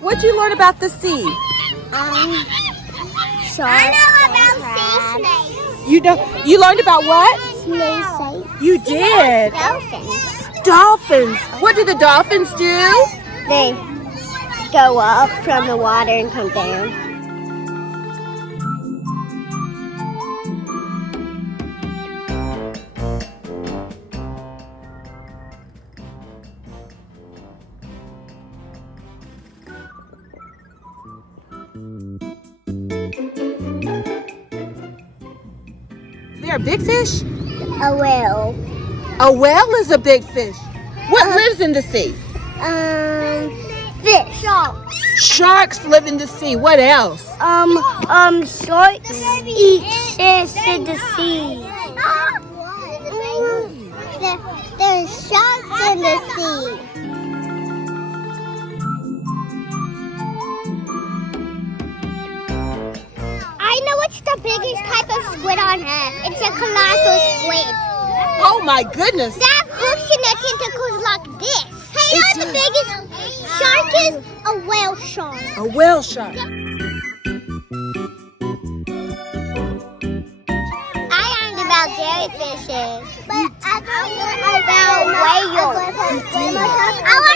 What'd you learn about the sea? Sharks. I know about sea snakes. You learned about what? Snakes. You did. Dolphins. Dolphins. What do the dolphins do? They go up from the water and come down. Is there a big fish? A whale. A whale is a big fish. What lives in the sea? Fish. Sharks. Sharks live in the sea. What else? Sharks eat fish in the sea. There's sharks in the sea. I know what's the biggest type of squid on Earth. It's a colossal squid. Oh my goodness. That hooks in the tentacles like this. Hey, you know the biggest shark is? A whale shark. A whale shark. I learned about jellyfishes. But I learned about whales. I